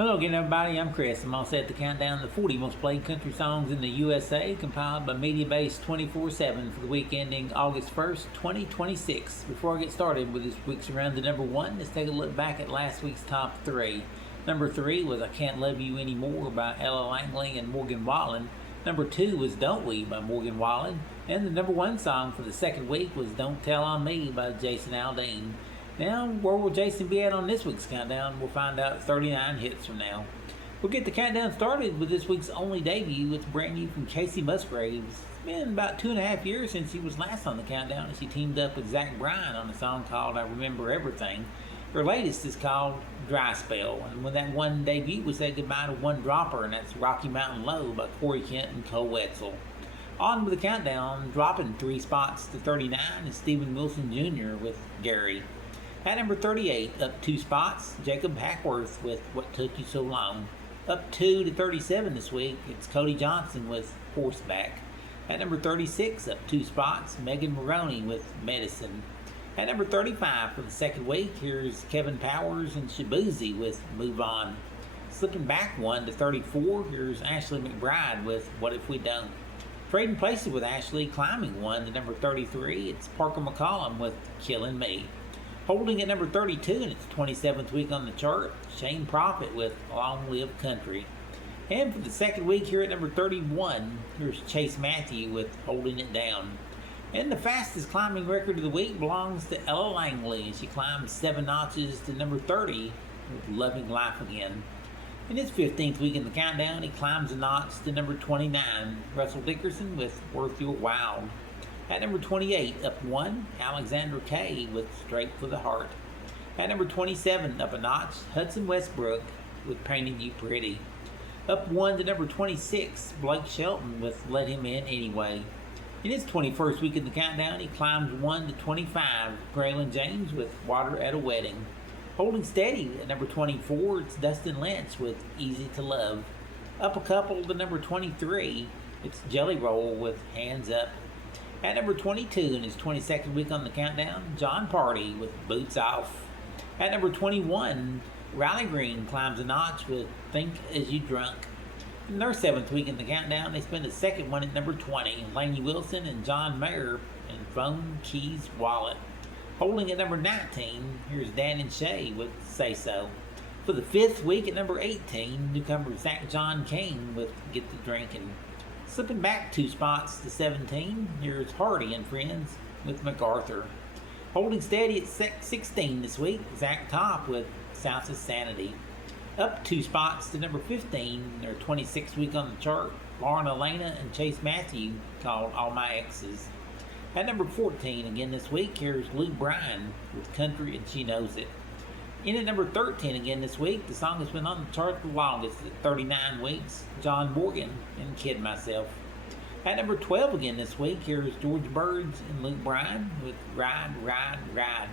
Hello again, everybody. I'm Chris. I'm all set to count down the 40 most played country songs in the USA, compiled by Mediabase 24/7 for the week ending August 1st, 2026. Before I get started with this week's round to number one, let's take a look back at last week's top three. Number three was I Can't Love You Anymore by Ella Langley and Morgan Wallen. Number two was Don't We by Morgan Wallen. And the number one song for the second week was Don't Tell on Me by Jason Aldean. Now, where will Jason be at on this week's countdown? We'll find out 39 hits from now. We'll get the countdown started with this week's only debut. It's brand new from Kacey Musgraves. It's been about 2.5 years since he was last on the countdown, and she teamed up with Zach Bryan on a song called I Remember Everything. Her latest is called Dry Spell, and when that one debut, we said goodbye to one dropper, and that's Rocky Mountain Low by Corey Kent and Cole Wetzel. On with the countdown, dropping 3 spots to 39 is Steven Wilson Jr. with Gary. At number 38, up 2 spots, Jacob Hackworth with What Took You So Long. Up 2 to 37 this week, it's Cody Johnson with Horseback. At number 36, up 2 spots, Megan Moroney with Medicine. At number 35 for the second week, here's Kevin Powers and Shabuzi with Move On. Slipping back 1 to 34, here's Ashley McBryde with What If We Don't. Trading places with Ashley, climbing 1 to number 33, it's Parker McCollum with Killing Me. Holding at number 32 in its 27th week on the chart, Shane Prophet with Long Live Country. And for the second week here at number 31, here's Chase Matthew with Holding It Down. And the fastest climbing record of the week belongs to Ella Langley. She climbed 7 notches to number 30 with Loving Life Again. In his 15th week in the countdown, he climbs a notch to number 29, Russell Dickerson with Worth Your While. At number 28, up 1, Alexandra Kay with Straight for the Heart. At number 27, up a notch, Hudson Westbrook with Painting You Pretty. Up 1 to number 26, Blake Shelton with Let Him In Anyway. In his 21st week in the countdown, he climbs 1 to 25, Braylon James with Water at a Wedding. Holding steady at number 24, it's Dustin Lynch with Easy to Love. Up a couple to number 23, it's Jelly Roll with Hands Up. At number 22 in his 22nd week on the countdown, John Party with Boots Off. At number 21, Riley Green climbs a notch with Think As You Drunk. In their 7th week in the countdown, they spend the second one at number 20, Lainey Wilson and John Mayer and Phone, Keys, Wallet. Holding at number 19, here's Dan and Shay with Say So. For the 5th week at number 18, newcomer Zach John King with Get the Drinkin'. Slipping back 2 spots to 17, here's Hardy and Friends with MacArthur. Holding steady at 16 this week, Zach Top with South of Sanity. Up 2 spots to number 15, their 26th week on the chart, Lauren Elena and Chase Matthew called All My Exes. At number 14 again this week, here's Luke Bryan with Country and She Knows It. In at number 13 again this week, the song has been on the chart the longest at 39 weeks, John Morgan and Kid Myself. At number 12 again this week, here's George Birds and Luke Bryan with Ride, Ride, Ride.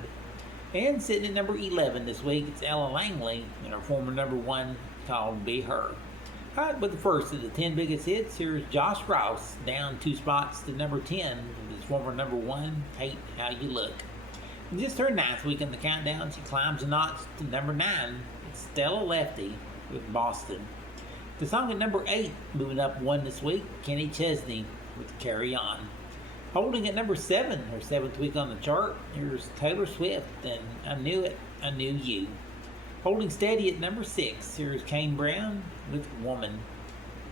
And sitting at number 11 this week, it's Ella Langley and her former number 1 called Be Her. Alright, with the first of the 10 biggest hits, here's Josh Ross down 2 spots to number 10 with his former number 1, Hate How You Look. In just her 9th week in the countdown, she climbs a notch to number 9. It's Stella Lefty with Boston. The song at number 8, moving up 1 this week, Kenny Chesney with Carry On. Holding at number 7, her 7th week on the chart, here's Taylor Swift and I Knew It, I Knew You. Holding steady at number 6, here's Kane Brown with Woman.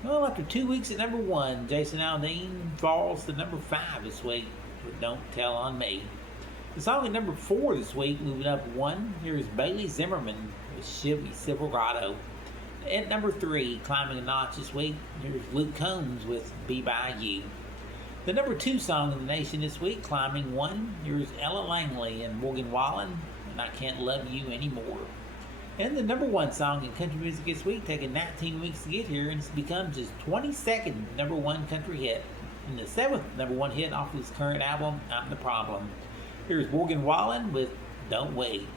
Well, after 2 weeks at number 1, Jason Aldean falls to number 5 this week with Don't Tell on Me. The song at number 4 this week, moving up 1, here's Bailey Zimmerman with Chevy Silverado. At number 3, climbing a notch this week, here's Luke Combs with Be By You. The number 2 song in the nation this week, climbing 1, here's Ella Langley and Morgan Wallen, and I Can't Love You Anymore. And the number 1 song in country music this week, taking 19 weeks to get here, and it's become his 22nd number 1 country hit, and the 7th number 1 hit off his current album, I'm the Problem. Here's Morgan Wallen with Don't Wait.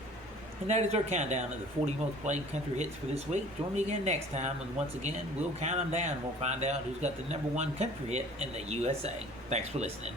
And that is our countdown of the 40 most played country hits for this week. Join me again next time when once again we'll count them down and we'll find out who's got the number 1 country hit in the USA. Thanks for listening.